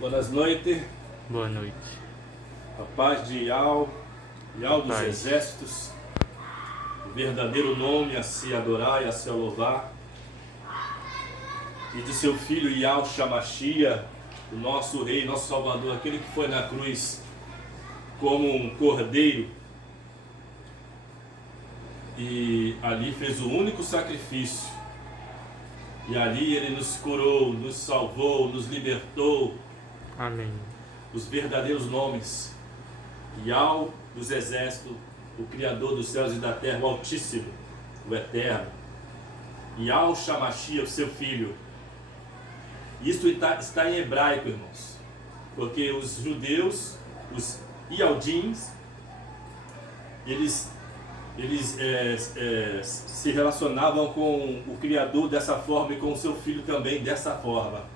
Boas noites, Boa noite. a paz de Yau, Yau dos Paz. exércitos, o verdadeiro nome a se adorar e a se louvar, e de seu filho Yau Shamashia, o nosso rei, nosso salvador, aquele que foi na cruz como um cordeiro e ali fez o único sacrifício, e ali ele nos curou, nos salvou, nos libertou. Amém. Os verdadeiros nomes: Yau dos exércitos, o Criador dos céus e da terra, o Altíssimo, o Eterno. Yau Shamashia, o seu filho. Isto está em hebraico, irmãos, porque os judeus, os Ialdins, eles se relacionavam com o Criador dessa forma e com o seu filho também dessa forma.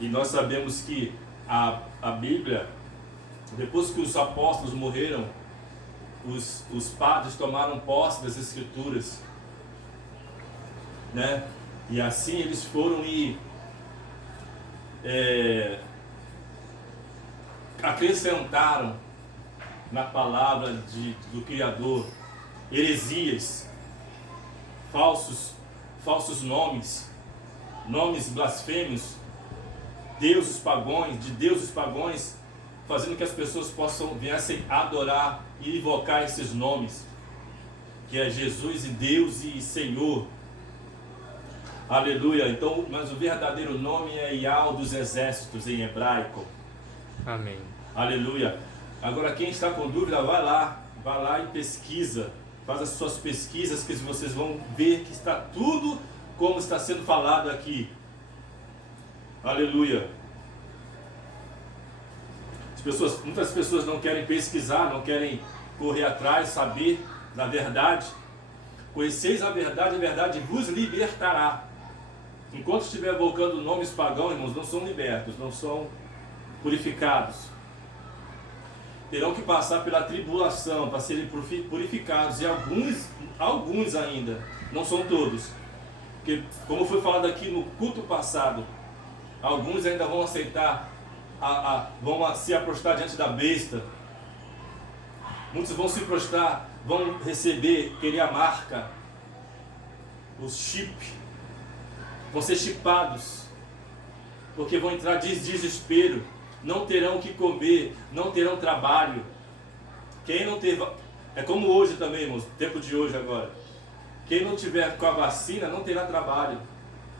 E nós sabemos que a Bíblia, depois que os apóstolos morreram, os padres tomaram posse das Escrituras, né? E assim eles foram e acrescentaram na palavra do Criador heresias, falsos nomes blasfêmios, de deuses pagões, fazendo que as pessoas viessem adorar e invocar esses nomes, que é Jesus e Deus e Senhor. Aleluia. Então, mas o verdadeiro nome é Yau dos exércitos em hebraico. Amém. Aleluia. Agora, quem está com dúvida, vai lá e pesquisa, faz as suas pesquisas, que vocês vão ver que está tudo como está sendo falado aqui. Aleluia. Muitas pessoas não querem pesquisar, não querem correr atrás, saber da verdade. Conheceis a verdade vos libertará. Enquanto estiver evocando nomes pagãos, irmãos, não são libertos, não são purificados. Terão que passar pela tribulação para serem purificados, e alguns ainda, não são todos, porque, como foi falado aqui no culto passado, alguns ainda vão aceitar, vão se prostrar diante da besta. Muitos vão se prostrar, vão querer a marca, os chip, vão ser chipados, porque vão entrar de desespero, não terão o que comer, não terão trabalho. Quem não teve, é como hoje também, irmãos, tempo de hoje agora, quem não tiver com a vacina não terá trabalho.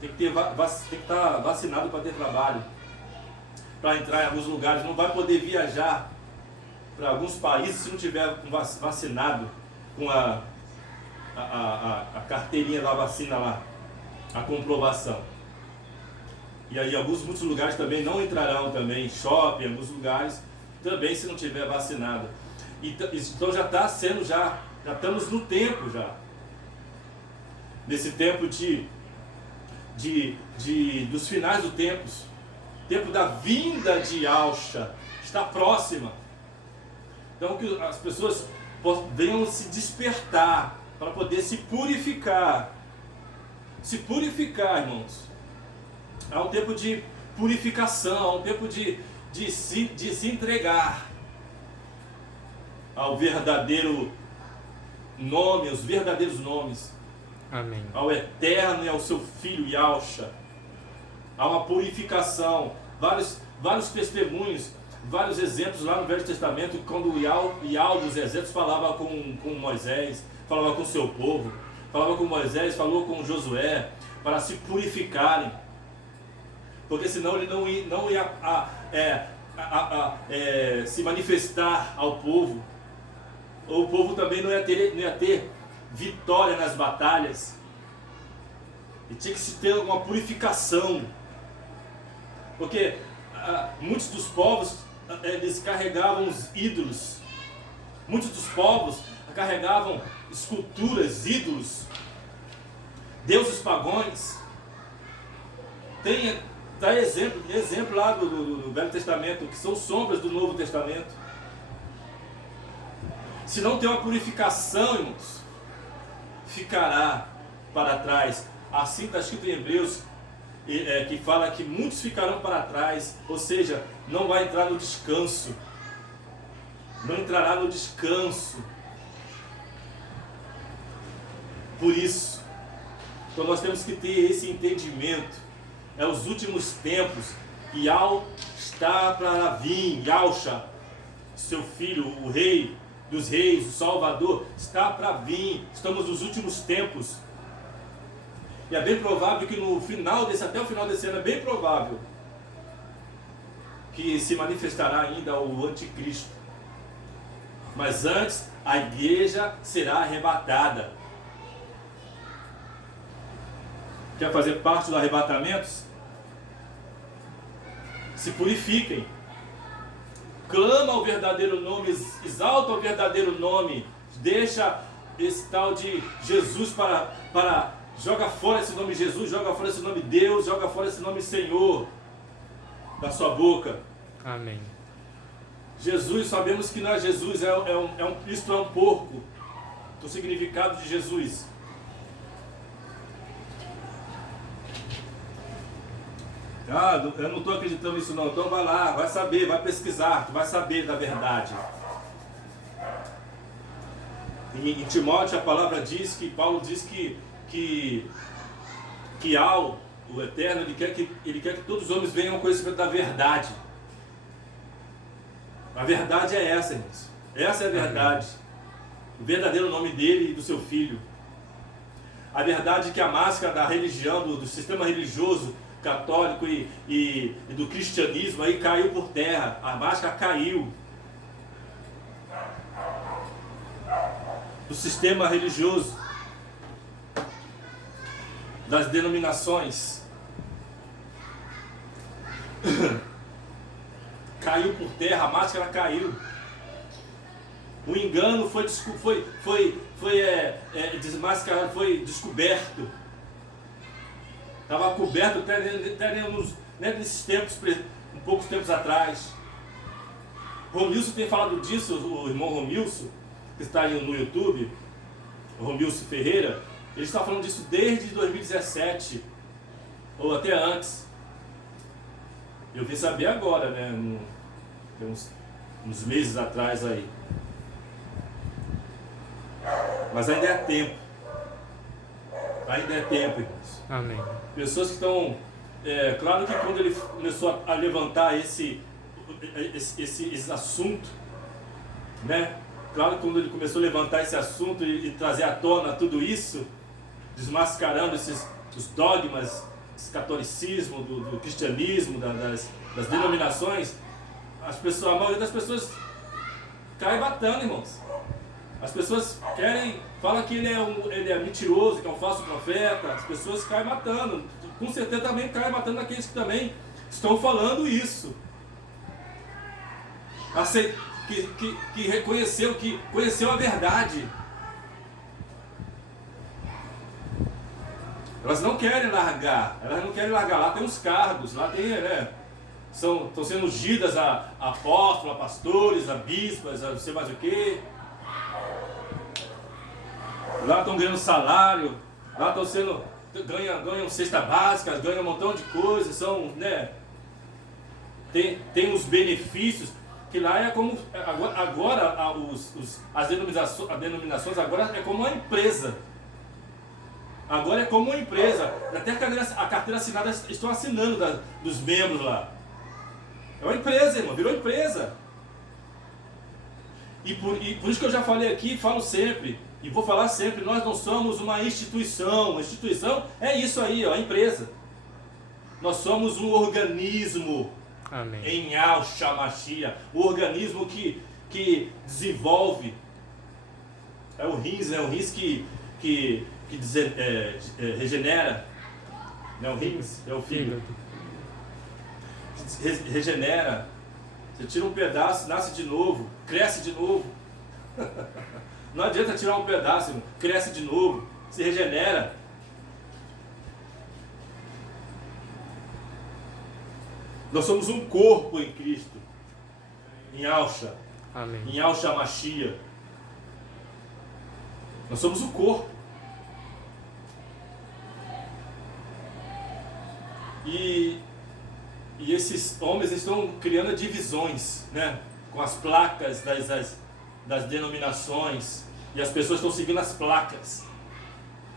Tem que estar vacinado para ter trabalho, para entrar em alguns lugares. Não vai poder viajar para alguns países se não tiver vacinado com a carteirinha da vacina lá, a comprovação. E aí muitos lugares também não entrarão também, shopping, alguns lugares também, se não tiver vacinado. Então já estamos no tempo já. Nesse tempo dos finais do tempo da vinda de Yahshua, está próxima. Então que as pessoas venham se despertar para poder se purificar. Se purificar, irmãos. Há um tempo de purificação, há um tempo de se entregar ao verdadeiro nome, aos verdadeiros nomes. Amém. Ao Eterno e ao seu Filho Yahshua. Há uma purificação, vários testemunhos, vários exemplos lá no Velho Testamento, quando o Yau dos exércitos falava com Moisés, falava com o seu povo, falava com Moisés, falou com Josué, para se purificarem, porque senão ele não ia se manifestar ao povo. O povo também não ia ter vitória nas batalhas, e tinha que se ter uma purificação, porque muitos dos povos eles carregavam os ídolos, muitos dos povos carregavam esculturas, ídolos, deuses pagãos. Dá exemplo lá do Velho Testamento, que são sombras do Novo Testamento. Se não tem uma purificação, irmãos, ficará para trás. Assim está escrito em Hebreus que fala que muitos ficarão para trás, ou seja, não vai entrar no descanso, não entrará no descanso. Por isso, então nós temos que ter esse entendimento. É os últimos tempos, e Yahweh está para vir, Yahusha, seu filho, o rei dos reis, o Salvador, está para vir. Estamos nos últimos tempos. E é bem provável que no final desse, até o final desse ano, é bem provável que se manifestará ainda o anticristo. Mas antes, a igreja será arrebatada. Quer fazer parte do arrebatamento? Se purifiquem. Clama o verdadeiro nome, exalta o verdadeiro nome. Deixa esse tal de Jesus para joga fora esse nome Jesus, joga fora esse nome Deus, joga fora esse nome Senhor da sua boca. Amém. Jesus, sabemos que não é Jesus, Cristo é um porco. O significado de Jesus. Ah, eu não estou acreditando nisso não. Então vai lá, vai saber, vai pesquisar, tu vai saber da verdade. Em Timóteo a palavra diz que Paulo diz que ao o Eterno ele quer que todos os homens venham ao conhecimento da verdade. A verdade é essa, irmãos. Essa é a verdade. O verdadeiro nome dele e do seu filho. A verdade é que a máscara da religião, do sistema religioso católico e do cristianismo aí caiu por terra. A máscara caiu. Do sistema religioso, das denominações, caiu por terra, a máscara caiu. O engano foi desmascarado, foi descoberto. Estava coberto até nesses tempos, um poucos tempos atrás. Romilson tem falado disso, o irmão Romilson, que está aí no YouTube, o Romilson Ferreira, ele está falando disso desde 2017, ou até antes. Eu vim saber agora, né, tem uns meses atrás aí. Mas ainda é tempo. Ainda é tempo, irmãos. Amém. Pessoas que estão... claro que quando ele começou a levantar esse assunto, né? Claro que quando ele começou a levantar esse assunto e trazer à tona tudo isso, desmascarando os dogmas, esse catolicismo, do cristianismo, das denominações, a maioria das pessoas cai batendo, irmãos. As pessoas falam que ele é mentiroso, que é um falso profeta. As pessoas caem matando. Com certeza também caem matando aqueles que também estão falando isso. Que conheceu a verdade. Elas não querem largar. Lá tem uns cargos, lá tem, estão sendo ungidas a apóstolos, a pastores, a bispas, a não sei mais o que. Lá estão ganhando salário, lá ganham cesta básica, ganham um montão de coisas, tem os benefícios, que lá é como, agora as denominações agora é como uma empresa. Agora é como uma empresa, até a carteira assinada estão assinando dos membros lá. É uma empresa, irmão, virou empresa. E por isso que eu já falei aqui, falo sempre, e vou falar sempre, nós não somos uma instituição. Uma instituição é isso aí, ó, a empresa. Nós somos um organismo. Amém. Em Yahshua Mashiach, o organismo que desenvolve. É o rins que regenera. Não é o rins, é o fígado. Regenera. Você tira um pedaço, nasce de novo, cresce de novo. Não adianta tirar um pedaço, irmão. Cresce de novo, se regenera. Nós somos um corpo em Cristo, em Yahshua, Amém. Em Yahshua Mashiach. Nós somos o corpo. E esses homens estão criando divisões, né? Com as placas das denominações. E as pessoas estão seguindo as placas.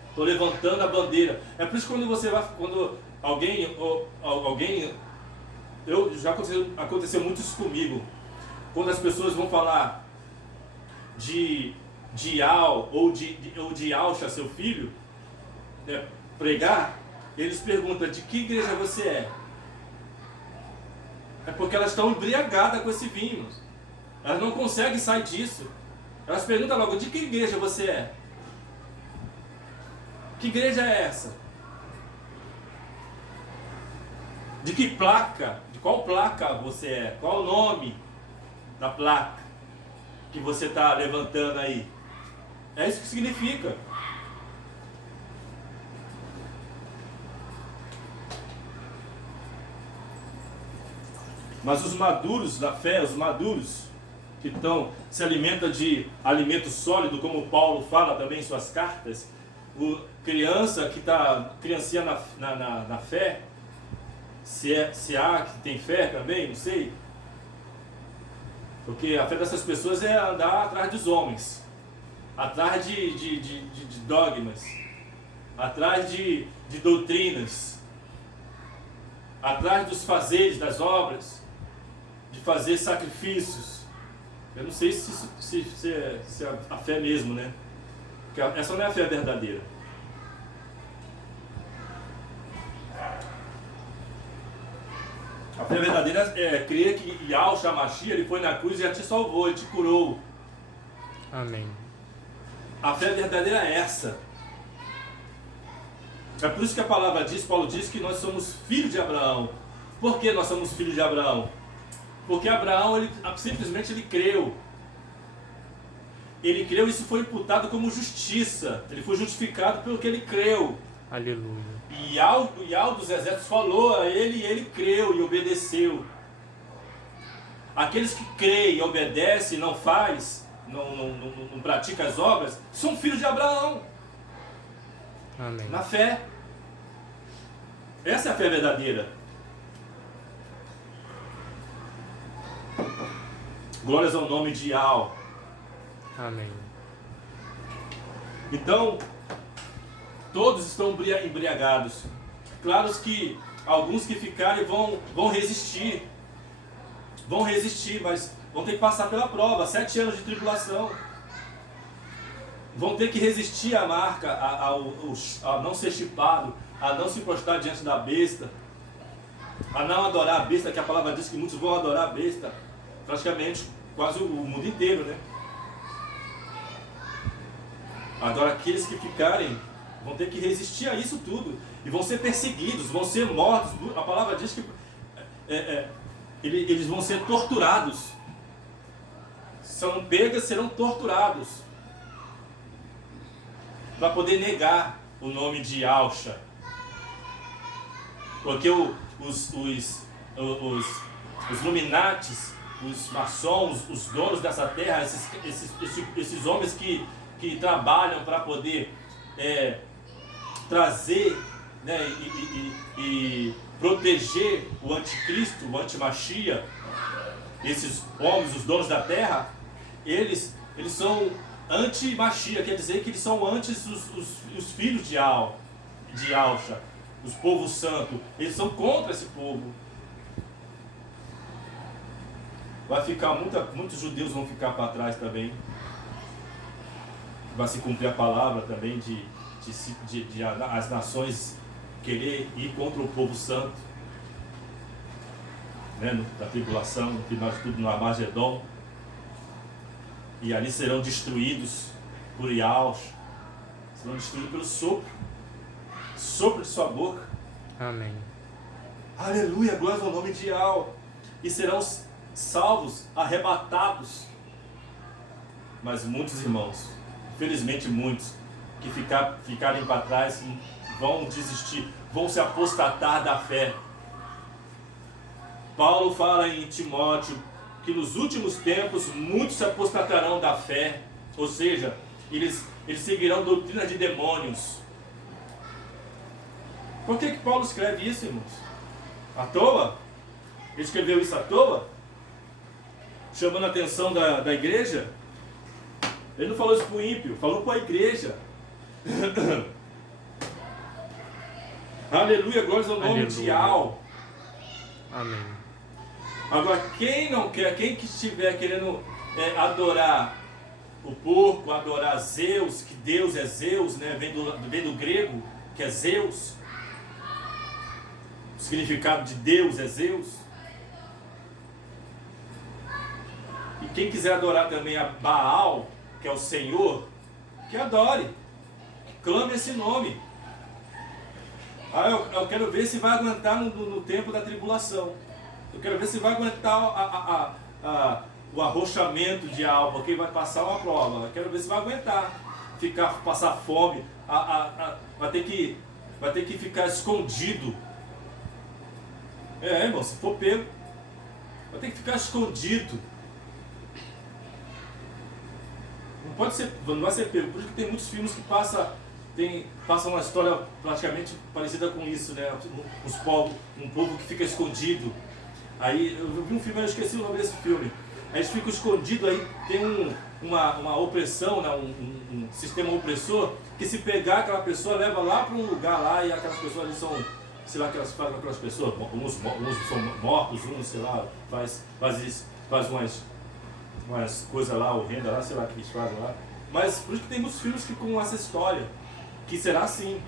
Estão levantando a bandeira. É por isso que quando alguém, já aconteceu muito isso comigo. Quando as pessoas vão falar de Al ou de Alcha, seu filho, né, pregar, eles perguntam: de que igreja você é? É porque elas estão embriagadas com esse vinho. Elas não conseguem sair disso. Elas perguntam logo: de que igreja você é? Que igreja é essa? De que placa? De qual placa você é? Qual o nome da placa que você está levantando aí? É isso que significa. Mas os maduros da fé, os maduros que se alimentam de alimento sólido, como Paulo fala também em suas cartas, criancinha na fé, se há que tem fé também, não sei. Porque a fé dessas pessoas é andar atrás dos homens, atrás de dogmas, atrás de doutrinas, atrás dos fazeres, das obras, de fazer sacrifícios. Eu não sei se é a fé mesmo, né? Porque essa não é a fé verdadeira. A fé verdadeira é crer que Yahshua Mashiach, ele foi na cruz e já te salvou, ele te curou. Amém. A fé verdadeira é essa. É por isso que a palavra diz, Paulo diz que nós somos filhos de Abraão. Por que nós somos filhos de Abraão? Porque Abraão, simplesmente ele creu. Ele creu e isso foi imputado como justiça. Ele foi justificado pelo que ele creu. Aleluia. E Yahweh dos exércitos falou a ele e ele creu e obedeceu. Aqueles que creem e obedecem e não faz, não pratica as obras, são filhos de Abraão. Amém. Na fé. Essa é a fé verdadeira. Glórias ao nome de Yahweh. Amém. Então, todos estão embriagados. Claro que alguns que ficarem vão resistir. Vão resistir, mas vão ter que passar pela prova. 7 anos de tribulação. Vão ter que resistir à marca, a não ser chipado, a não se prostrar diante da besta, a não adorar a besta, que a palavra diz que muitos vão adorar a besta. Praticamente quase o mundo inteiro, né? Agora aqueles que ficarem vão ter que resistir a isso tudo. E vão ser perseguidos, vão ser mortos. A palavra diz que eles vão ser torturados. São pegas, serão torturados. Para poder negar o nome de Yahshua. Porque os Illuminatis, os maçons, os donos dessa terra, esses homens que trabalham para poder trazer, né, e proteger o anticristo, o anti-Mashiach, esses homens, os donos da terra, eles são anti-Mashiach, quer dizer que eles são antes os filhos de Yahshua, os povos santos, eles são contra esse povo. Vai ficar, muitos judeus vão ficar para trás também. Vai se cumprir a palavra também de as nações querer ir contra o povo santo, né, da tribulação, no final de tudo, no Armagedon. E ali serão destruídos por Yahshua, serão destruídos pelo sopro de sua boca. Amém. Aleluia, glória ao nome de Yahweh. E serão salvos, arrebatados. Mas muitos irmãos, infelizmente muitos, que ficarem para trás, vão desistir, vão se apostatar da fé. Paulo fala em Timóteo que nos últimos tempos muitos se apostatarão da fé, ou seja, eles seguirão doutrina de demônios. Por que Paulo escreve isso, irmãos? À toa? Ele escreveu isso à toa? Chamando a atenção da igreja? Ele não falou isso para o ímpio, falou para a igreja. Aleluia, glória ao nome de Al. Amém. Agora, quem não quer, quem que estiver querendo adorar o porco, adorar Zeus, que Deus é Zeus, né? Vem do grego, que é Zeus. O significado de Deus é Zeus. E quem quiser adorar também a Baal, que é o Senhor, que adore, que clame esse nome. Eu quero ver se vai aguentar no tempo da tribulação. Eu quero ver se vai aguentar o arrochamento de alma, porque vai passar uma prova. Eu quero ver se vai aguentar passar fome. Vai ter que ficar escondido. Irmão, se for pego, vai ter que ficar escondido. Não vai ser pego. Por isso que tem muitos filmes que passam uma história praticamente parecida com isso, né? Um povo que fica escondido. Aí eu vi um filme, eu esqueci o nome desse filme. Aí eles ficam escondidos, aí tem uma opressão, né? um sistema opressor, que se pegar aquela pessoa, leva lá para um lugar lá, e aquelas pessoas ali são, sei lá, que elas fazem com aquelas pessoas, uns são mortos, uns, sei lá, faz umas coisas lá, horrendas lá, sei lá, que eles fazem lá. Mas por isso que tem muitos filmes que com essa história, que será assim.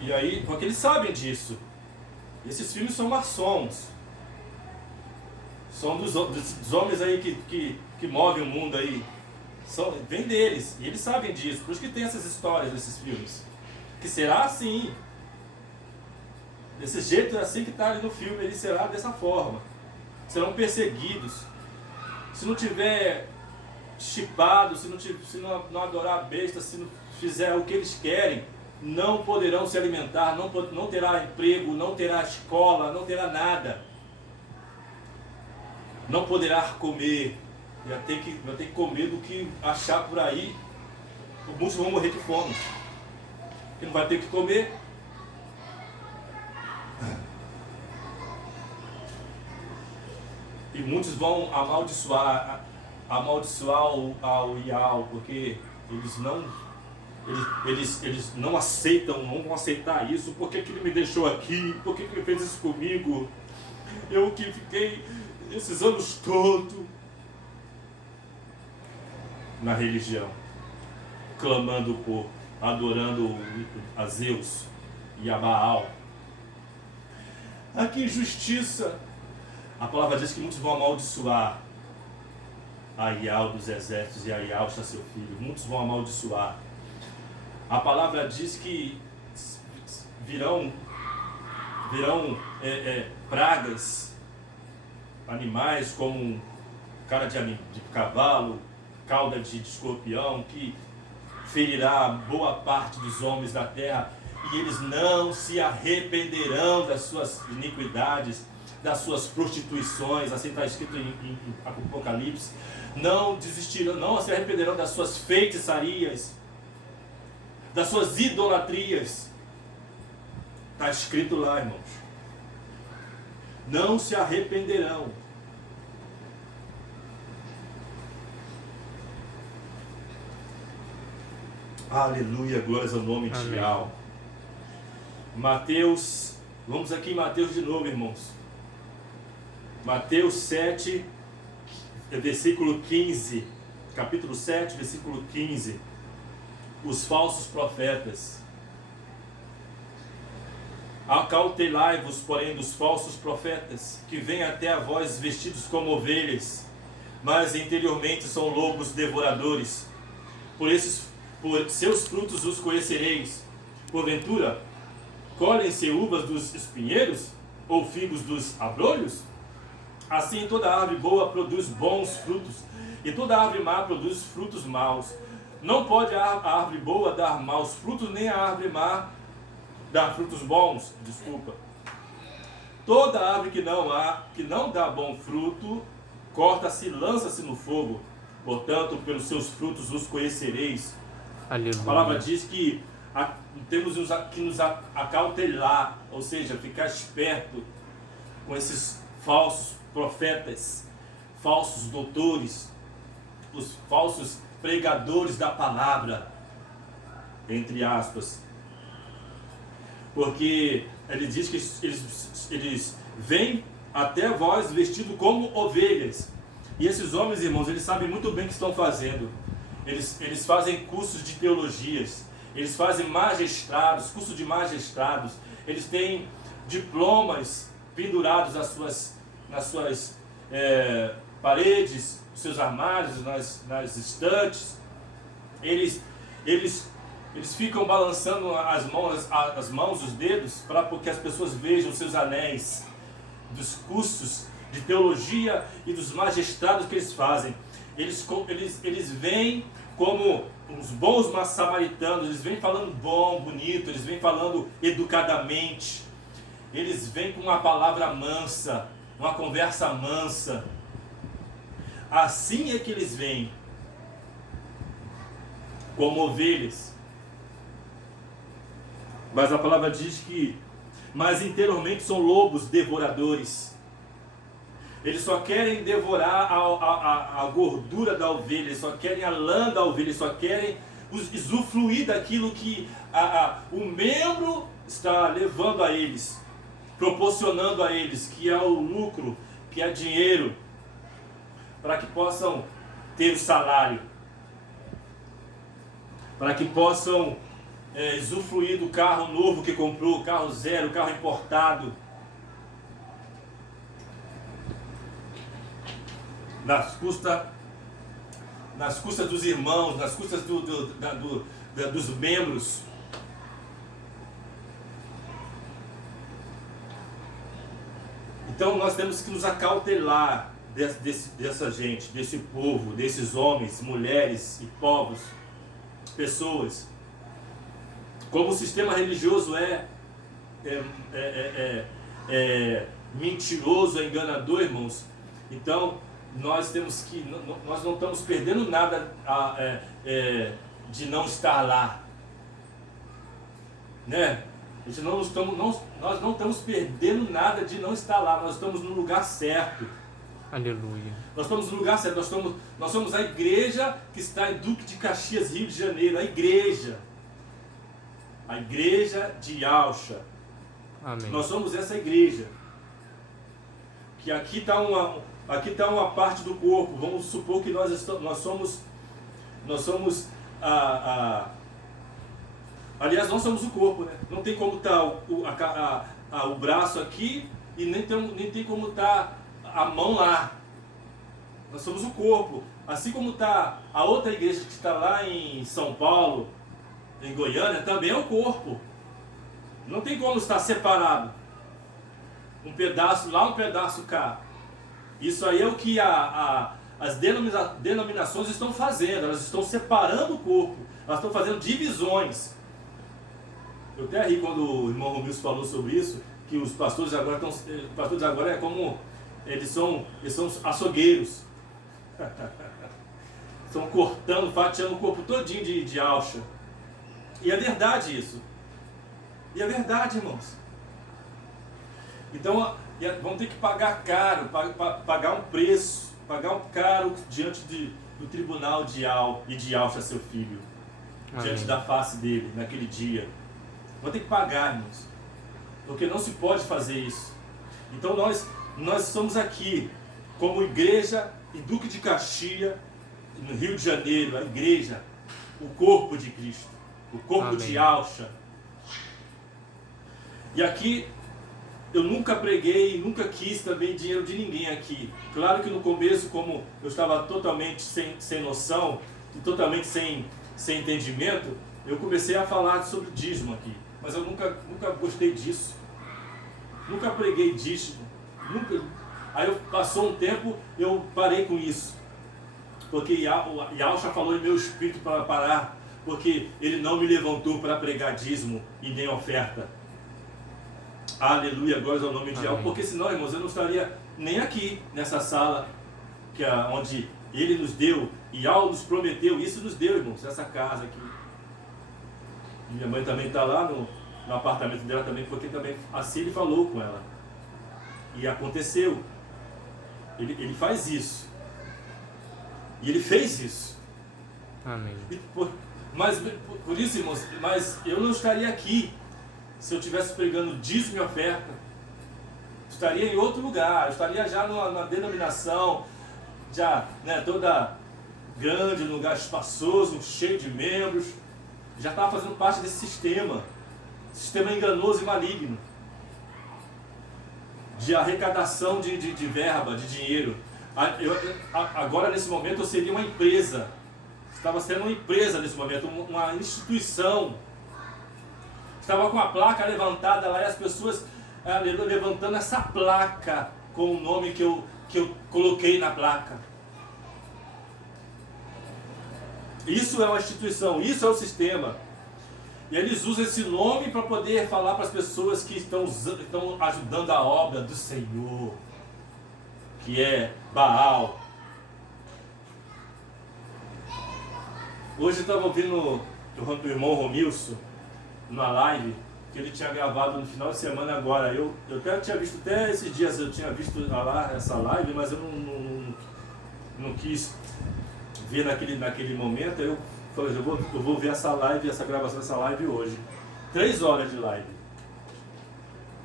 E aí, porque eles sabem disso. Esses filmes são maçons. São dos homens aí que movem o mundo aí. Vem deles. E eles sabem disso. Por isso que tem essas histórias nesses filmes. Que será assim. Desse jeito, assim que está ali no filme, ele será dessa forma. Serão perseguidos. Se não tiver chipado, se não adorar a besta, se não fizer o que eles querem, não poderão se alimentar, não terá emprego, não terá escola, não terá nada. Não poderá comer. Vai ter que comer do que achar por aí. Muitos vão morrer de fome. Porque não vai ter o que comer. E muitos vão amaldiçoar ao Ial, porque eles não aceitam, não vão aceitar isso. Por que ele me deixou aqui? Por que ele fez isso comigo? Eu que fiquei esses anos todos na religião, clamando adorando a Zeus e a Baal. Que injustiça! A palavra diz que muitos vão amaldiçoar a Ial dos exércitos, e a Ial está seu filho. Muitos vão amaldiçoar. A palavra diz que virão pragas, animais como cara de cavalo, cauda de escorpião, que ferirá boa parte dos homens da terra, e eles não se arrependerão das suas iniquidades, das suas prostituições, assim está escrito em Apocalipse. Não desistirão, não se arrependerão das suas feitiçarias, das suas idolatrias. Está escrito lá, irmãos. Não se arrependerão. Aleluia, glórias ao nome de Yahweh. Mateus, vamos aqui em Mateus de novo, irmãos. Mateus 7, versículo 15, capítulo 7, versículo 15. Os falsos profetas. Acautelai-vos, porém, dos falsos profetas, que vêm até a vós vestidos como ovelhas, mas interiormente são lobos devoradores. Por seus frutos os conhecereis. Porventura, colhem-se uvas dos espinheiros, ou figos dos abrolhos? Assim toda árvore boa produz bons frutos, e toda árvore má produz frutos maus. Não pode a árvore boa dar maus frutos, nem a árvore má dar frutos bons. Toda árvore que não dá bom fruto, corta-se e lança-se no fogo. Portanto, pelos seus frutos os conhecereis. Aleluia. A palavra diz que temos que nos acautelar, ou seja, ficar esperto com esses falsos profetas, falsos doutores, os falsos pregadores da palavra, entre aspas. Porque ele diz que eles vêm até vós vestidos como ovelhas. E esses homens, irmãos, eles sabem muito bem o que estão fazendo. Eles fazem cursos de teologias, eles fazem magistrados, cursos de magistrados, eles têm diplomas pendurados nas suas paredes, nos seus armários, nas estantes. Eles ficam balançando as mãos, os dedos, para que as pessoas vejam os seus anéis, dos cursos de teologia e dos magistrados que eles fazem. Eles vêm como uns bons samaritanos, eles vêm falando bom, bonito, eles vêm falando educadamente, eles vêm com uma palavra mansa, uma conversa mansa. Assim é que eles vêm, como ovelhas. Mas a palavra diz que, mas interiormente são lobos devoradores. Eles só querem devorar a gordura da ovelha, eles só querem a lã da ovelha, eles só querem usufruir daquilo que o membro está levando a eles, proporcionando a eles, que é o lucro, que é dinheiro, para que possam ter o salário, para que possam usufruir do carro novo que comprou, carro zero, carro importado, nas custas dos irmãos, nas custas dos membros. Então nós temos que nos acautelar dessa gente, desse povo, desses homens, mulheres e povos, pessoas. Como o sistema religioso é mentiroso, é enganador, irmãos. Então nós não estamos perdendo nada de não estar lá, né? Nós não estamos perdendo nada de não estar lá. Nós estamos no lugar certo. Aleluia. Nós estamos no lugar certo. Nós somos a igreja que está em Duque de Caxias, Rio de Janeiro. A igreja de Yahshua. Amém. Nós somos essa igreja. Que aqui está uma parte do corpo. Vamos supor que nós somos aliás, nós somos o corpo, né? Não tem como estar o braço aqui e nem tem como estar a mão lá. Nós somos o corpo. Assim como está a outra igreja que está lá em São Paulo, em Goiânia, também é o corpo. Não tem como estar separado. Um pedaço lá, um pedaço cá. Isso aí é o que as denominações estão fazendo. Elas estão separando o corpo. Elas estão fazendo divisões. Eu até ri quando o irmão Romilson falou sobre isso, que os pastores agora é como eles são açougueiros. Estão cortando, fatiando o corpo todinho de Yahshua. E é verdade isso. E é verdade, irmãos. Então vão ter que pagar caro, pagar um preço, pagar um caro diante do tribunal de Yahshua, seu filho. Amém. Diante da face dele, naquele dia. Vão ter que pagar, irmãos. Porque não se pode fazer isso. Então nós estamos aqui como igreja em Duque de Caxias, no Rio de Janeiro, a igreja, o corpo de Cristo, o corpo Amém. De Yahshua. E aqui eu nunca preguei, nunca quis também dinheiro de ninguém aqui. Claro que no começo, como eu estava totalmente sem noção, e totalmente sem entendimento, eu comecei a falar sobre dízimo aqui. Mas eu nunca gostei disso. Nunca preguei dízimo. Aí passou um tempo, eu parei com isso. Porque Yahshua falou em meu espírito para parar. Porque ele não me levantou para pregar dízimo e nem oferta. Aleluia, glória ao nome de Yahshua. Porque senão, irmãos, eu não estaria nem aqui nessa sala onde ele nos deu. E Yahshua nos prometeu, isso nos deu, irmãos, essa casa aqui. Minha mãe também está lá no apartamento dela também, porque também assim ele falou com ela. E aconteceu. Ele faz isso. E ele fez isso. Amém. Mas por isso, irmãos, mas eu não estaria aqui se eu estivesse pregando dízimo e oferta. Estaria em outro lugar, eu estaria já na denominação, já, né, toda grande, um lugar espaçoso, cheio de membros. Já estava fazendo parte desse sistema enganoso e maligno de arrecadação de verba, de dinheiro. Agora, nesse momento, eu seria uma empresa. Estava sendo uma empresa nesse momento, uma instituição. Estava com a placa levantada lá e as pessoas levantando essa placa com o nome que eu coloquei na placa. Isso é uma instituição, isso é o sistema. E eles usam esse nome para poder falar para as pessoas que estão ajudando a obra do Senhor, que é Baal. Hoje eu estava ouvindo o irmão Romilson na live que ele tinha gravado no final de semana agora. Eu até tinha visto, até esses dias eu tinha visto lá essa live, mas eu não quis ver naquele momento. Eu falei, eu vou ver essa live, essa gravação dessa live hoje. 3 horas de live.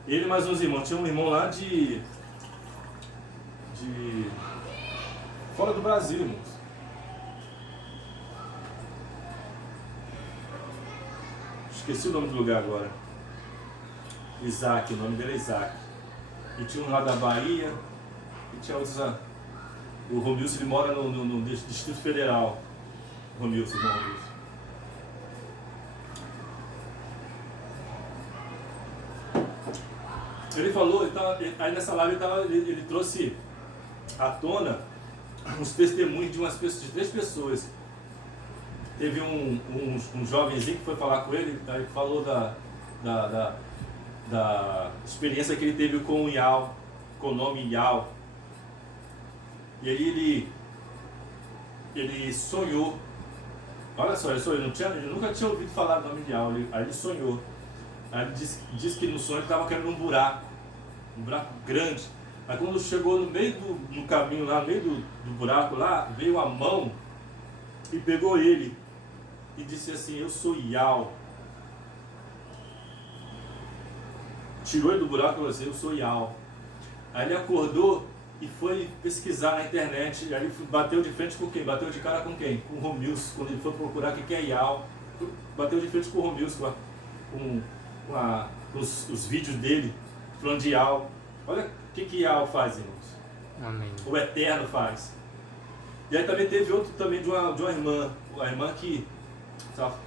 Ele e mais uns irmãos. Tinha um irmão lá de fora do Brasil, irmãos. Esqueci o nome do lugar agora. Isaac, o nome dele é Isaac. E tinha um lá da Bahia. E tinha outros lá. O Romilson, ele mora no Distrito Federal. Romilson. Ele falou, aí nessa live ele trouxe à tona os testemunhos de 3 pessoas. Teve um jovenzinho que foi falar com ele, aí falou da experiência que ele teve com o Iau, com o nome Iau. E aí ele sonhou. Olha só, ele nunca tinha ouvido falar do nome de Iau. Aí ele sonhou. Aí ele disse que no sonho ele estava querendo um buraco grande. Aí quando chegou no meio do caminho lá, no meio do buraco lá, veio a mão e pegou ele e disse assim, eu sou Iau. Tirou ele do buraco e falou assim, eu sou Iau. Aí ele acordou e foi pesquisar na internet. Aí ele bateu de frente com quem? Bateu de cara com quem? Com o Romilson. Quando ele foi procurar o que é Iau, bateu de frente com o Romilson, com os vídeos dele falando de Iau. Olha o que Iau faz, irmãos. Amém. O Eterno faz. E aí também teve outro também de uma irmã. A irmã que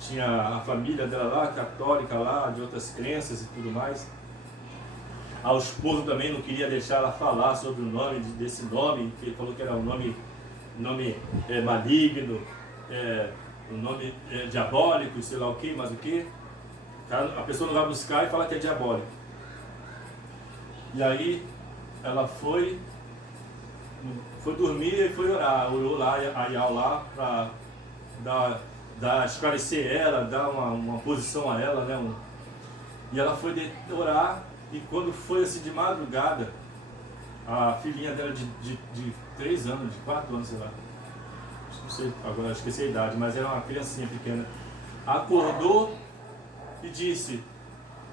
tinha a família dela lá, católica lá, de outras crenças e tudo mais. O esposo também não queria deixar ela falar sobre o nome desse nome, que ele falou que era um nome maligno, um nome diabólico, sei lá o que, mas o que. A pessoa não vai buscar e fala que é diabólico. E aí ela foi dormir e foi orar. Orou lá, a Iau lá, para esclarecer ela, dar uma posição a ela, né? E ela foi orar. E quando foi assim de madrugada, a filhinha dela de 3 anos, de 4 anos, sei lá, não sei, agora esqueci a idade, mas era uma criancinha pequena, acordou e disse,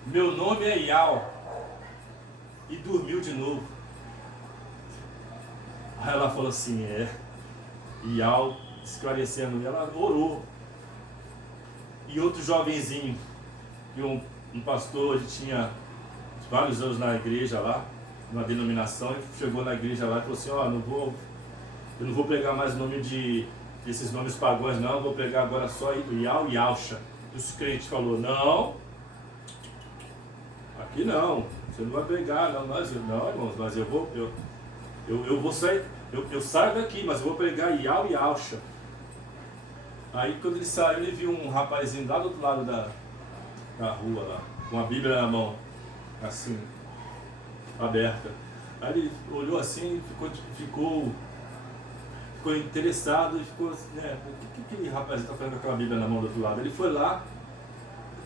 meu nome é Iau, e dormiu de novo. Aí ela falou assim, Iau, esclarecendo, e ela orou. E outro jovenzinho, que um pastor, ele tinha vários anos na igreja lá, numa denominação, e chegou na igreja lá e falou assim, eu não vou pregar mais o nome desses nomes pagãos não, eu vou pregar agora só Iau e Yausha. E os crentes falou, não, aqui não, você não vai pregar, não, irmãos, mas eu vou sair, eu saio daqui, mas eu vou pregar Iau e Yausha. Aí quando ele saiu, ele viu um rapazinho lá do outro lado da rua lá, com a Bíblia na mão, assim, aberta. Aí ele olhou assim, ficou interessado e ficou assim, o que aquele rapaz está fazendo com aquela Bíblia na mão do outro lado? Ele foi lá,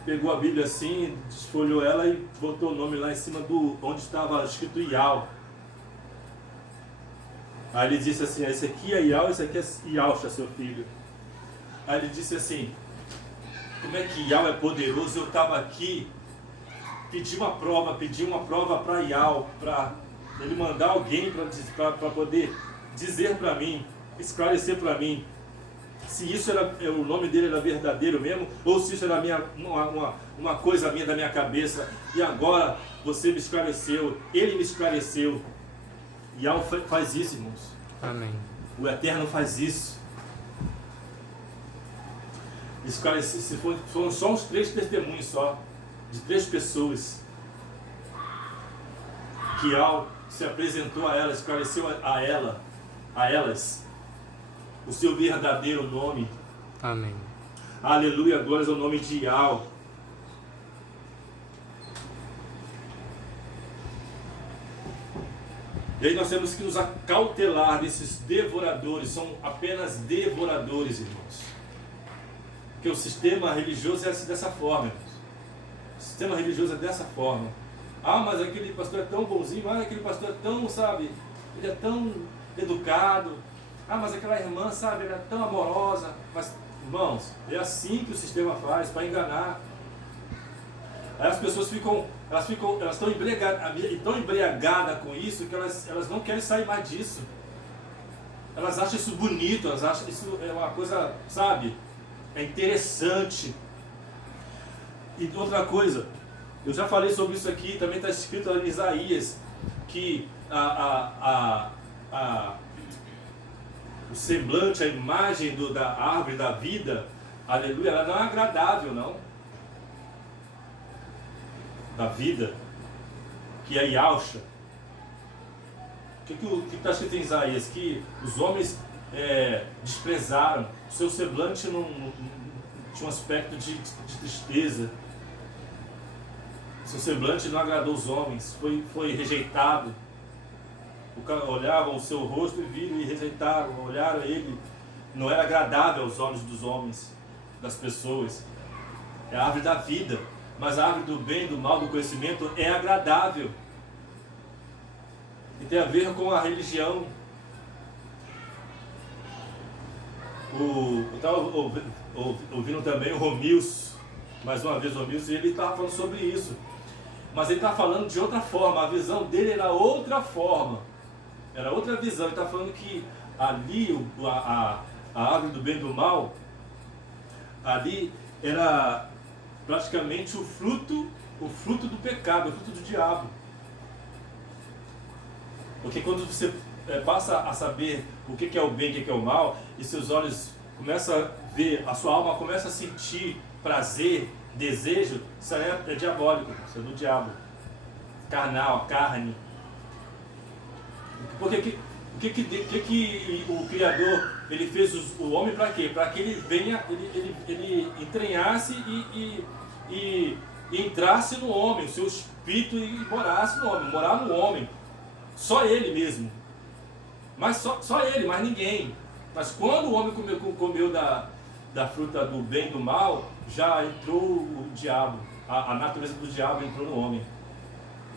pegou a Bíblia assim, desfolhou ela e botou o nome lá em cima do onde estava escrito Ial. Aí ele disse assim, esse aqui é Ial, esse aqui é Ialcha, seu filho. Aí ele disse assim, como é que Ial é poderoso? Eu estava aqui, pedi uma prova para Ial, para ele mandar alguém para poder dizer para mim, esclarecer para mim, se isso era, o nome dele era verdadeiro mesmo, ou se isso era uma coisa minha da minha cabeça, e agora você me esclareceu, ele me esclareceu. Ial faz isso, irmãos. Amém. O Eterno faz isso. Esclarece, foram só uns 3 testemunhos só, de 3 pessoas, que Ial se apresentou a ela, esclareceu a elas, o seu verdadeiro nome. Amém. Aleluia, glórias ao nome de Ial. E aí nós temos que nos acautelar desses devoradores, são apenas devoradores, irmãos. Porque o sistema religioso é dessa forma, irmãos. O sistema religioso é dessa forma. Ah, mas aquele pastor é tão bonzinho, ah, aquele pastor é tão, sabe, ele é tão educado. Ah, mas aquela irmã, sabe, ela é tão amorosa. Mas, irmãos, é assim que o sistema faz, para enganar. Aí as pessoas elas estão embriagadas com isso, que elas não querem sair mais disso. Elas acham isso bonito, elas acham isso é uma coisa, sabe, é interessante. E outra coisa, eu já falei sobre isso aqui, também está escrito em Isaías, que o semblante, a imagem da árvore da vida, aleluia, ela não é agradável, não. Da vida, que é Ialcha. O que está escrito em Isaías? Que os homens desprezaram, o seu semblante não tinha um aspecto de tristeza, seu semblante não agradou os homens, foi rejeitado. Olhavam o seu rosto e viram e rejeitaram, olharam ele, não era agradável aos olhos dos homens, das pessoas. É a árvore da vida, mas a árvore do bem, do mal, do conhecimento é agradável. E tem a ver com a religião. Eu estava ouvindo também o Romilson, mais uma vez o Romilson, e ele estava falando sobre isso. Mas ele estava falando de outra forma, a visão dele era outra forma. Era outra visão, ele está falando que ali a árvore do bem e do mal, ali era praticamente o fruto do pecado, o fruto do diabo. Porque quando você passa a saber o que é o bem e o que é o mal, e seus olhos começam a ver, a sua alma começa a sentir prazer, desejo, isso é diabólico, isso é do diabo. Carnal, a carne. Porque o Criador ele fez o homem para quê? Para que ele venha, ele entranhasse e entrasse no homem, o seu espírito e morasse no homem, morar no homem. Só ele mesmo. Mas só ele, mais ninguém. Mas quando o homem comeu da fruta do bem e do mal, já entrou o diabo. A natureza do diabo entrou no homem.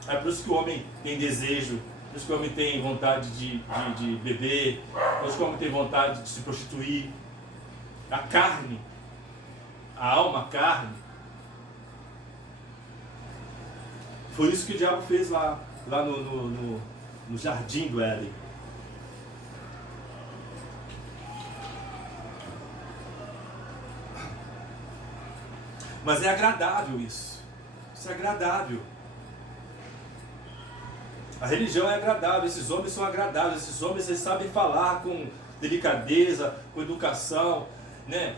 É por isso que o homem tem desejo, por isso que o homem tem vontade de beber, por isso que o homem tem vontade de se prostituir. A carne, a alma, a carne. Foi isso que o diabo fez lá no jardim do Éden. Mas é agradável isso. Isso é agradável. A religião é agradável, esses homens são agradáveis, esses homens eles sabem falar com delicadeza, com educação, né?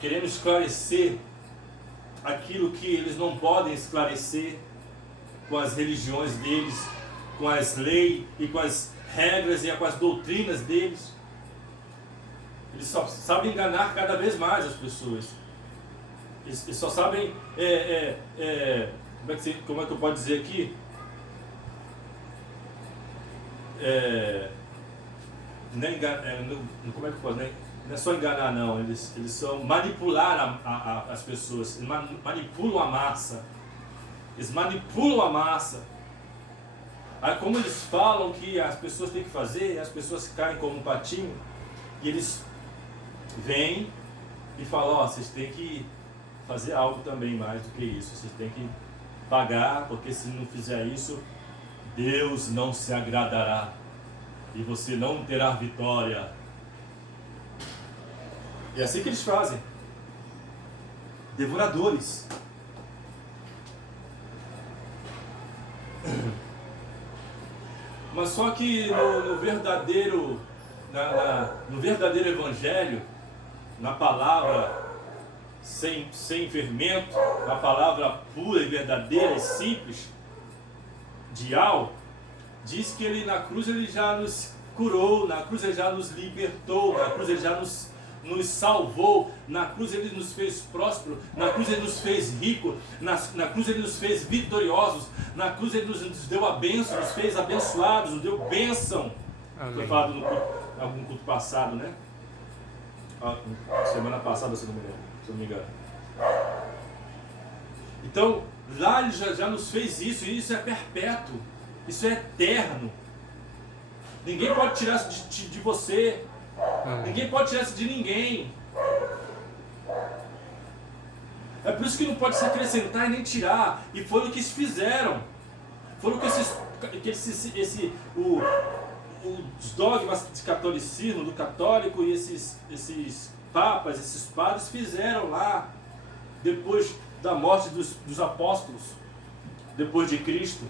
Querendo esclarecer aquilo que eles não podem esclarecer com as religiões deles, com as leis e com as regras e com as doutrinas deles. Eles só sabem enganar cada vez mais as pessoas. Eles só sabem, como é que eu posso dizer aqui? Como é que eu posso, né? não é só enganar não, eles são manipular as pessoas, eles manipulam a massa. Eles manipulam a massa. Aí como eles falam que as pessoas têm que fazer, as pessoas caem como um patinho, e eles vêm e falam, ó, vocês têm que fazer algo também mais do que isso, vocês têm que pagar, porque se não fizer isso, Deus não se agradará e você não terá vitória. É assim que eles fazem. Devoradores. Mas só que no verdadeiro evangelho, na palavra sem fermento, na palavra pura e verdadeira e simples, dial, diz que ele na cruz ele já nos curou, na cruz ele já nos libertou, na cruz ele já nos salvou, na cruz ele nos fez próspero, na cruz ele nos fez rico, na cruz ele nos fez vitoriosos, na cruz ele nos deu a bênção, nos fez abençoados, nos deu bênção. Foi falado no algum culto passado, né? Semana passada, se não me engano. Então, lá ele já nos fez isso, e isso é perpétuo, isso é eterno. Ninguém pode tirar isso de você. Ninguém pode tirar isso de ninguém. É por isso que não pode se acrescentar e nem tirar. E foi o que eles fizeram. Foram o que os dogmas de catolicismo, do católico, e esses papas, esses padres fizeram lá, depois da morte dos apóstolos, depois de Cristo.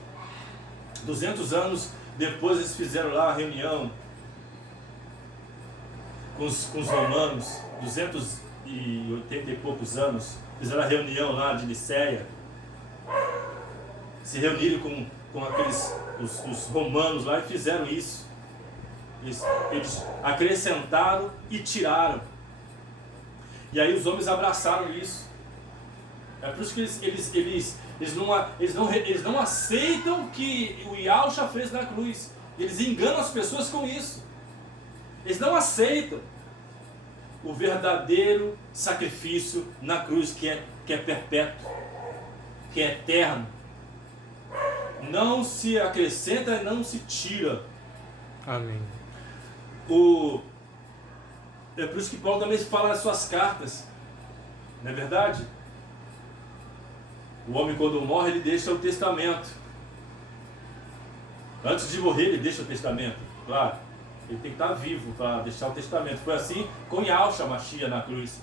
200 anos depois eles fizeram lá a reunião com os romanos, 280 e poucos anos, fizeram a reunião lá de Niceia, se reuniram com os romanos lá e fizeram isso. Eles acrescentaram e tiraram. E aí os homens abraçaram isso. É por isso que eles não aceitam o que o Yahshua fez na cruz. Eles enganam as pessoas com isso. Eles não aceitam o verdadeiro sacrifício na cruz, que é perpétuo, que é eterno. Não se acrescenta e não se tira. Amém. É por isso que Paulo também fala nas suas cartas, não é verdade? O homem, quando morre, ele deixa o testamento. Antes de morrer, ele deixa o testamento, claro. Ele tem que estar vivo para deixar o testamento. Foi assim com Yahshua Mashiach na cruz.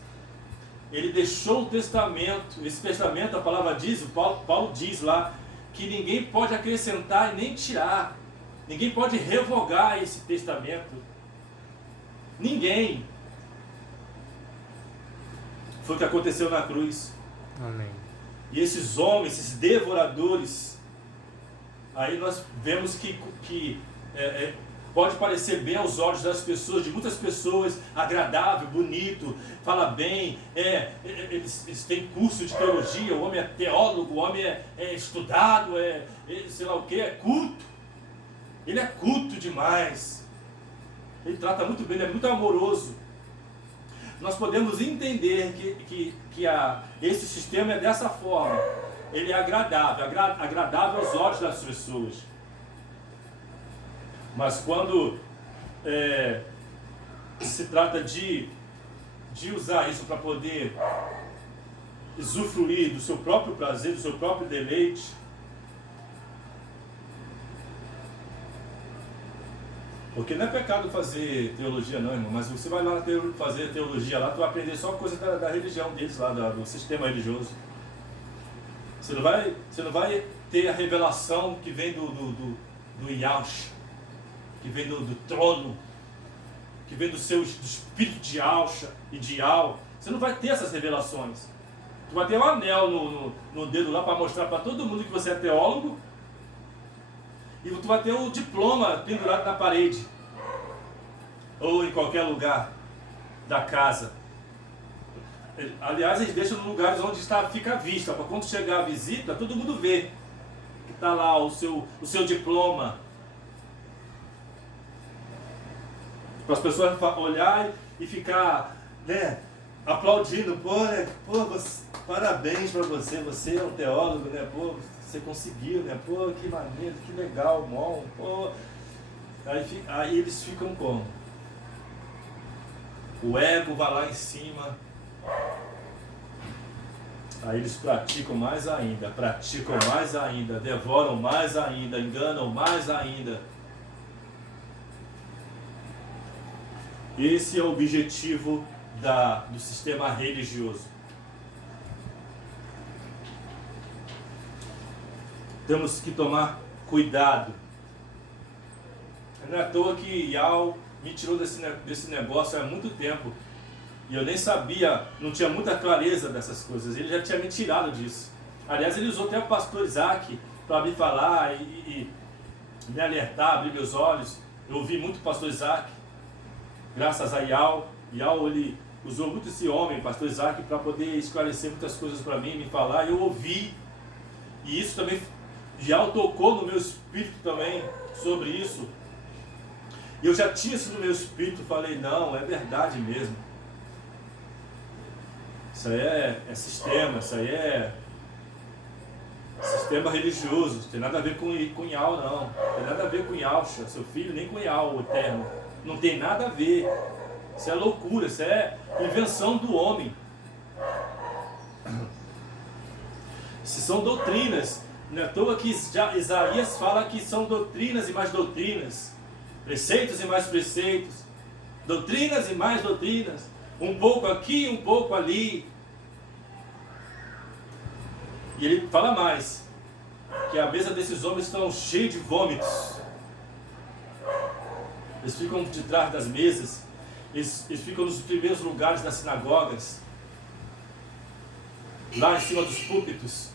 Ele deixou o testamento. Esse testamento, a palavra diz, Paulo diz lá, que ninguém pode acrescentar e nem tirar. Ninguém pode revogar esse testamento. Ninguém. Foi o que aconteceu na cruz. Amém. E esses homens, esses devoradores, aí nós vemos que pode parecer bem aos olhos das pessoas, de muitas pessoas, agradável, bonito, fala bem, eles têm curso de teologia, o homem é teólogo, o homem é estudado, sei lá o que, é culto. Ele é culto demais. Ele trata muito bem, ele é muito amoroso. Nós podemos entender que esse sistema é dessa forma. Ele é agradável aos olhos das pessoas. Mas quando se trata de usar isso para poder usufruir do seu próprio prazer, do seu próprio deleite, porque não é pecado fazer teologia não, irmão, mas você vai lá fazer teologia lá, tu vai aprender só coisa da religião deles lá, do sistema religioso. Você não vai ter a revelação que vem do Yahshua, que vem do trono, que vem do espírito de Yahshua e de Yah. Você não vai ter essas revelações. Tu vai ter um anel no dedo lá para mostrar para todo mundo que você é teólogo, e tu vai ter o diploma pendurado na parede, ou em qualquer lugar da casa. Aliás, eles deixam em lugares onde fica a vista, para quando chegar a visita, todo mundo vê que está lá o seu diploma. Para as pessoas olharem e ficar, né, aplaudindo, pô, né, pô, parabéns para você, você é um teólogo, né, pô, você conseguiu, né, pô, que maneiro, que legal, bom, pô. Aí eles ficam como? O ego vai lá em cima. Aí eles praticam mais ainda, devoram mais ainda, enganam mais ainda. Esse é o objetivo do sistema religioso. Temos que tomar cuidado. Não é à toa que Yao me tirou desse negócio há muito tempo. E eu nem sabia, não tinha muita clareza dessas coisas. Ele já tinha me tirado disso. Aliás, ele usou até o pastor Isaac para me falar e me alertar, abrir meus olhos. Eu ouvi muito o pastor Isaac, graças a Yao. Yao, ele usou muito esse homem, pastor Isaac, para poder esclarecer muitas coisas para mim, me falar. Eu ouvi. E isso também, Yao tocou no meu espírito também sobre isso. E eu já tinha isso no meu espírito, falei, não, é verdade mesmo. Isso aí é sistema, isso aí é sistema religioso, não tem nada a ver com Yao, não. Não tem nada a ver com Yausha, seu filho, nem com Yao, o eterno. Não tem nada a ver. Isso é loucura, isso é invenção do homem. Isso são doutrinas. Não é à toa que já Isaías fala que são doutrinas e mais doutrinas. Preceitos e mais preceitos. Doutrinas e mais doutrinas. Um pouco aqui, um pouco ali. E ele fala mais, que a mesa desses homens estão cheia de vômitos. Eles ficam de trás das mesas, eles ficam nos primeiros lugares das sinagogas, lá em cima dos púlpitos.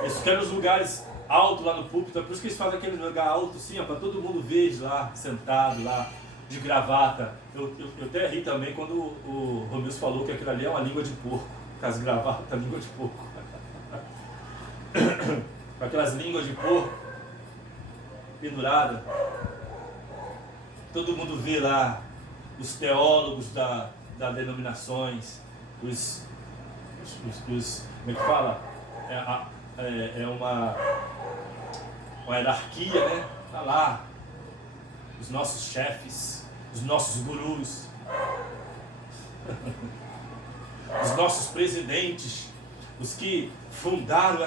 Eles ficam nos lugares altos lá no púlpito, é por isso que eles fazem aquele lugar alto assim, para todo mundo ver lá, sentado lá, de gravata. Eu até ri também quando o Romilson falou que aquilo ali é uma língua de porco, com as gravatas, língua de porco. Com aquelas línguas de porco penduradas. Todo mundo vê lá os teólogos das denominações, os como é que fala? É uma hierarquia, né? Tá lá os nossos chefes, os nossos gurus, os nossos presidentes, os que fundaram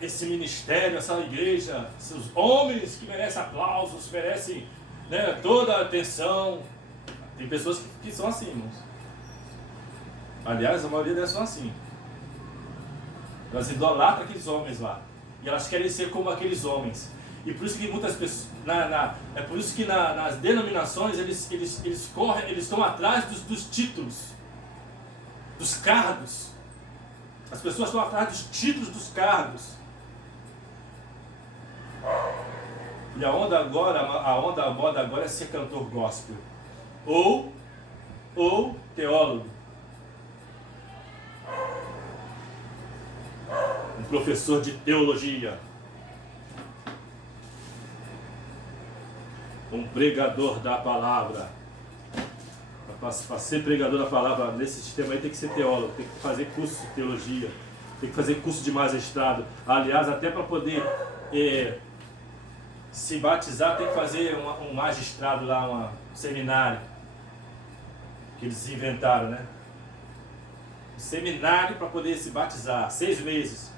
esse ministério, essa igreja, esses homens que merecem aplausos, merecem, né, toda a atenção. Tem pessoas que são assim, irmãos. Aliás, a maioria delas são assim. Elas idolatram aqueles homens lá. E elas querem ser como aqueles homens. E por isso que muitas pessoas, é por isso que nas denominações eles estão atrás dos títulos, dos cargos. As pessoas estão atrás dos títulos dos cargos. E a moda agora é ser cantor gospel. Ou teólogo. Um professor de teologia. Um pregador da palavra. Para ser pregador da palavra nesse sistema aí tem que ser teólogo, tem que fazer curso de teologia, tem que fazer curso de magistrado. Aliás, até para poder se batizar tem que fazer um magistrado lá, um seminário que eles inventaram, né? Um seminário para poder se batizar, 6 meses.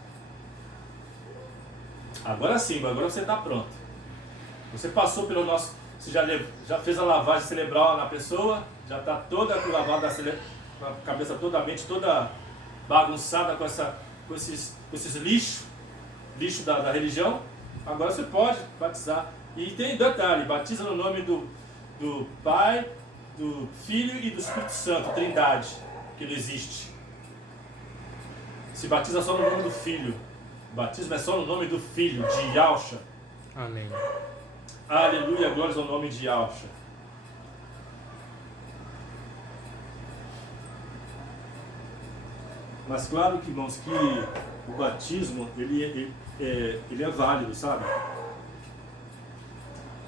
Agora sim, agora você está pronto. Você passou pelo nosso... Você já fez a lavagem cerebral na pessoa, já está toda lavada, com a cabeça toda, a mente toda bagunçada com esses lixo da religião. Agora você pode batizar. E tem detalhe, batiza no nome do Pai, do Filho e do Espírito Santo, Trindade, que não existe. Se batiza só no nome do Filho. O batismo é só no nome do Filho, de Yausha. Amém. Aleluia, glórias ao nome de Yausha. Mas claro que, irmãos, que o batismo, ele é válido, sabe?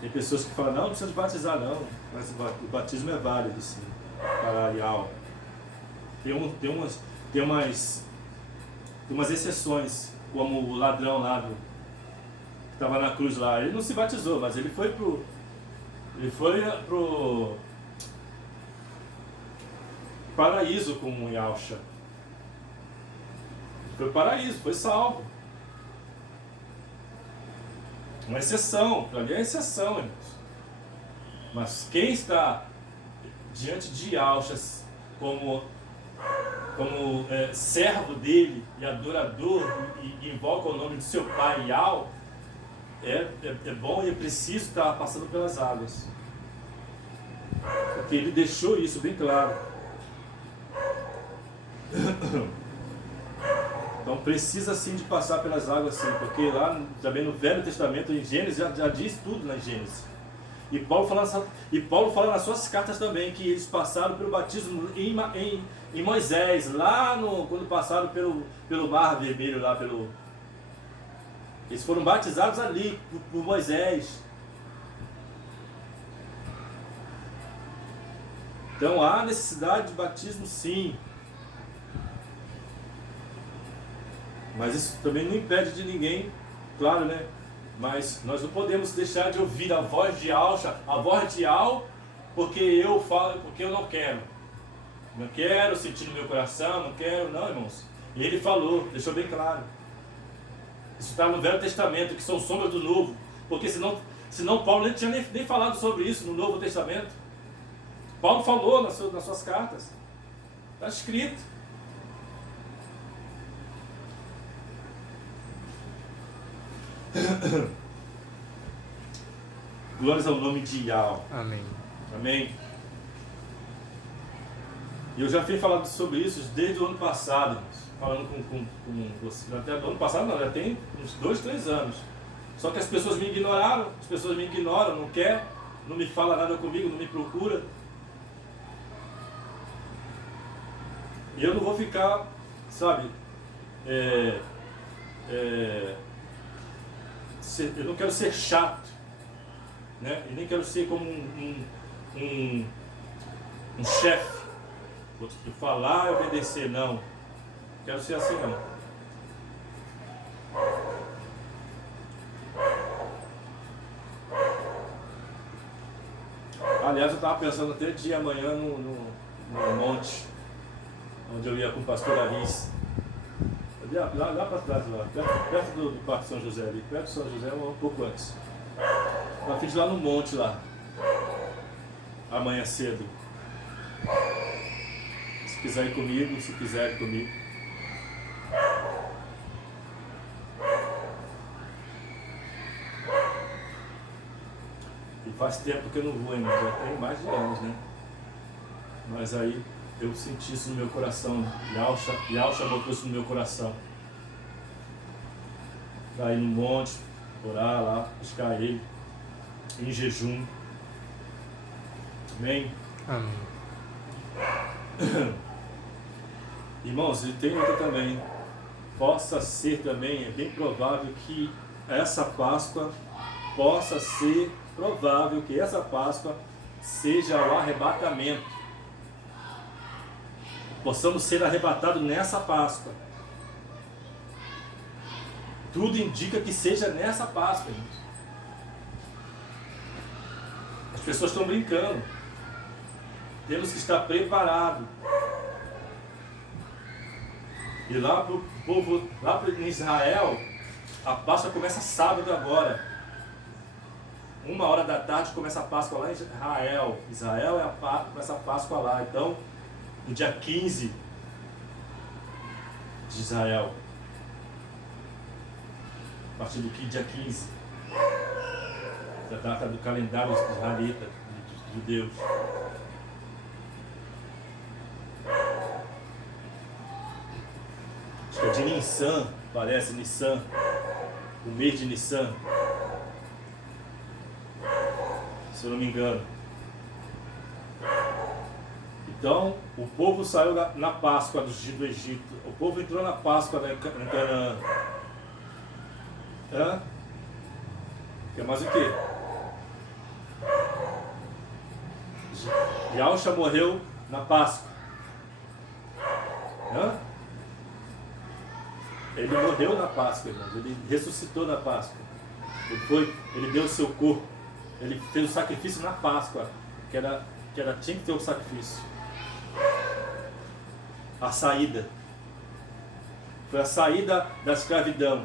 Tem pessoas que falam, não precisa de batizar não, mas o batismo é válido sim, para Yahweh. Tem umas exceções, como o ladrão lá que estava na cruz lá, ele não se batizou, mas ele foi pro paraíso com o Yahusha. Foi paraíso, foi salvo. Uma exceção, para mim é exceção, irmãos. Mas quem está diante de Yahusha como servo dele e adorador e invoca o nome de seu pai Yahweh, é bom e é preciso estar passando pelas águas, porque ele deixou isso bem claro. Então precisa sim de passar pelas águas sim, porque lá também no Velho Testamento, em Gênesis, já diz tudo na Gênesis. E Paulo fala nas suas cartas também que eles passaram pelo batismo em Moisés, lá quando passaram pelo Mar Vermelho, eles foram batizados ali por Moisés. Então há necessidade de batismo sim. Mas isso também não impede de ninguém, claro, né? Mas nós não podemos deixar de ouvir a voz de Yahusha, a voz de Yahweh, porque eu falo, porque eu não quero. Não quero sentir no meu coração, não quero, não, irmãos. E ele falou, deixou bem claro. Isso está no Velho Testamento, que são sombras do Novo. Porque senão Paulo nem tinha nem falado sobre isso no Novo Testamento. Paulo falou nas suas cartas. Está escrito. Glórias ao nome de Yahweh. Amém. Amém. E eu já fui falando sobre isso desde o ano passado, irmãos. Falando com você. Até do ano passado não, já tem uns 2, 3 anos. Só que as pessoas me ignoraram, não quer, não me fala nada comigo, não me procura. E eu não vou ficar, sabe, eu não quero ser chato, né? E nem quero ser como um chefe, vou falar e obedecer, não. Quero ser assim não. Aliás, eu estava pensando até de ir amanhã no monte, onde eu ia com o pastor Aris. Lá para trás, perto do Parque São José ali, perto de São José, um pouco antes. Eu fiz lá no monte lá, amanhã cedo. Se quiser ir comigo, se quiser ir comigo. E faz tempo que eu não vou ainda, já tem mais de anos, né? Mas aí eu senti isso no meu coração, Yahusha botou isso no meu coração. Pra ir no monte, orar lá, buscar ele, em jejum. Amém? Amém. Irmãos, e tem outra também. Possa ser também, é bem provável que essa Páscoa seja o arrebatamento. Possamos ser arrebatados nessa Páscoa. Tudo indica que seja nessa Páscoa, irmãos. As pessoas estão brincando. Temos que estar preparados. E lá para o povo, lá em Israel, a Páscoa começa sábado agora. 1h da tarde começa a Páscoa lá em Israel. Israel começa a Páscoa lá. Então, no dia 15 de Israel. A partir do dia 15. Da data do calendário israelita, dos judeus. Acho que é de Nissan, parece, Nissan. O mês de Nissan. Se eu não me engano. Então, o povo saiu na Páscoa do Egito. O povo entrou na Páscoa em Canaã. Quer mais o quê? Yahushua morreu na Páscoa. Hã? Ele morreu na Páscoa, irmãos. Ele ressuscitou na Páscoa. Ele deu o seu corpo. Ele fez o sacrifício na Páscoa. Tinha que ter o sacrifício. A saída. Foi a saída da escravidão.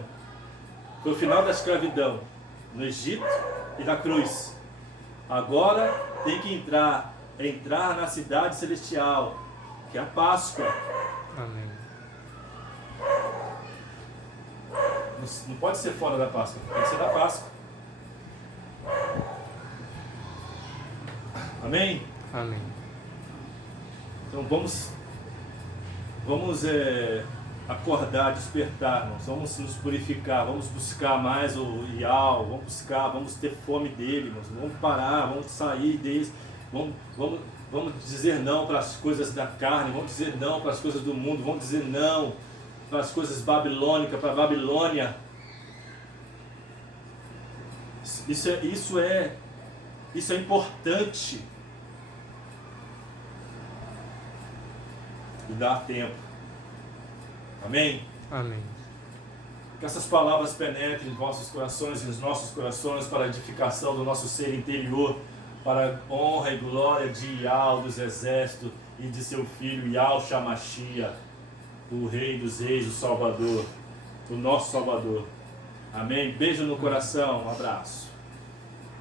Foi o final da escravidão. No Egito e na cruz. Agora tem que entrar na cidade celestial, que é a Páscoa. Amém. Não pode ser fora da Páscoa, tem que ser da Páscoa. Amém? Amém. Então vamos acordar, despertar, irmãos. Vamos nos purificar, vamos buscar mais o Yahweh, vamos ter fome dele, irmãos. Vamos parar, vamos sair desse, vamos dizer não para as coisas da carne, vamos dizer não para as coisas do mundo, vamos dizer não para as coisas babilônicas, para a Babilônia. Isso é importante. E dá tempo. Amém? Amém. Que essas palavras penetrem em vossos corações e nos nossos corações para a edificação do nosso ser interior, para a honra e glória de Yahweh dos exércitos e de seu filho Yahushua Mashiach, o Rei dos Reis, o Salvador, o nosso Salvador. Amém? Beijo no coração, um abraço.